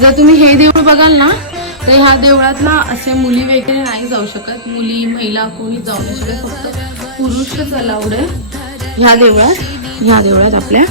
जर तुम्ही हे देऊळ बघाल ना तर ह्या देवळात ना असे मुली वगैरे नाही जाऊ शकत, मुली महिला कोणी जाऊ नाही शकत, फक्त पुरुषच अलाउड आहे ह्या देवळात आपल्या.